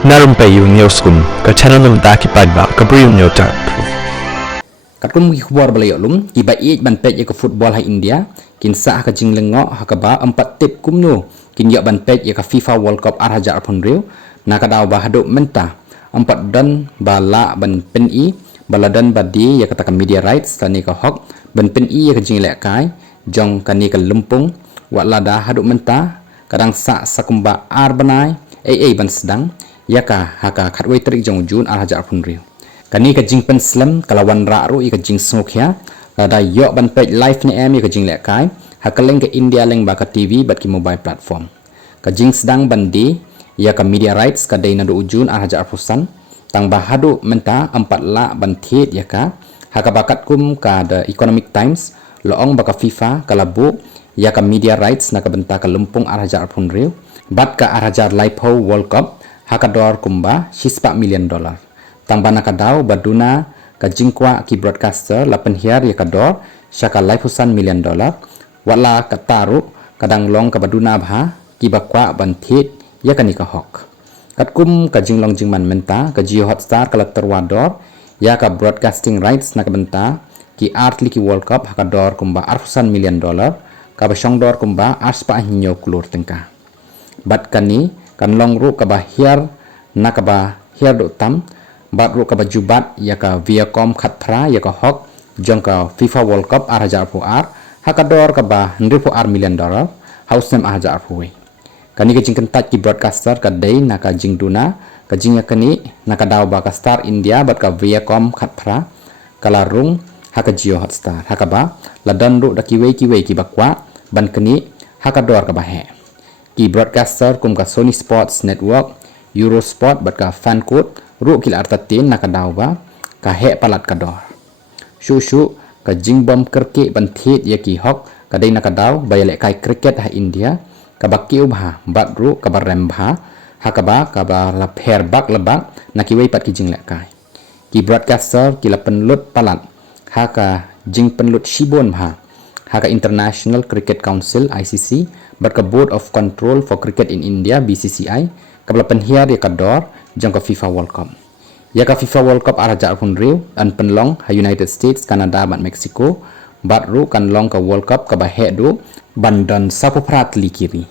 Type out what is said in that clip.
narum payu newskum ka channel num ta ki padba ka briu nyota kat kum ki khbar balay lum ki ba ich ban pej ka football ha India kin sa ka jing lengo ha ka ba empat tip kum nu kin ya ban pej ka FIFA World Cup ar hajar pun riu na ka daw ba hadu menta empat dan bala ban pen i baladan badi ya kata media rights tani ka hok ban pen i ya ka jing lek kai jong kani ka lumpung wa lada hadu menta kadang sa sakumba ar banai ban sedang ya ka haka khatwei trik jong jun ar hajar pun riu kani ka jing pen slam kalawan ra ru i ka jing sokya lada yo ban page live ni em i ka jing lek kai hakaleng ke India leng ba ka TV bat ki mobile platform ka jing sedang bandi ya ka media rights ka dei nadu ujun ar hajar pusan tang ba hadu menta empat la ban thit ya ka haka bakat kum ka the Economic Times loong ba ka FIFA kalabu ya ka media rights na ka benta ka lumpung ar hajar pun riu bat ka ar hajar live World Cup hakador kumba $6 million tambah nakadaw baduna ka jingkwa ki broadcaster lapan hiar ya kador syaka $1 million wala kataru kadang long ka baduna bha ki bakwa banthit ya kani ka hok katkum ka jinglong jingman menta ka Jio Hotstar kala terwador ya ka broadcasting rights na ka benta ki artli ki World Cup hakador kumba $1 million ka basyongdor kumba aspa hinyo kulur tengka bat kani kan long ru ka bahiar na ka ba hiar do tam bat ru ka bajubat ya ka Viacom khatra ya ka hok jong ka FIFA World Cup ar hajar pu ar hakador ka ba $100 million house name ar hajar pu we kani ka jingkan tat ki broadcaster ka dei na ka jingduna ka jingya kani na ka daw ba ka Star India bat ka Viacom khatra kala rung haka Jio Hotstar haka ba ladan ru da kiwe ki bakwa ban kani hakador ka ba he ki broadcaster kum ka Sony Sports Network Eurosport bat ka fan code ru kil artatin na kadaw ba ka he palat kador shu ka jingbom kerke banthit ya ki hok kadai na kadaw bayale kai cricket ha India ka bakki ubha bat ru ka barem bha hakaba ka ba la pher bak lebak na ki wei pat ki jing lek kai ki broadcaster ki la penlut palat haka jing penlut shibon bha haka International Cricket Council ICC bat ka Board of Control for Cricket in India BCCI kabla penhiar ya kador jang ka FIFA World Cup ya ka FIFA World Cup ar hajar pun riu an penlong ha United States Canada bat Mexico bat ru kan long ka World Cup ka ba he do bandan sapu prat likiri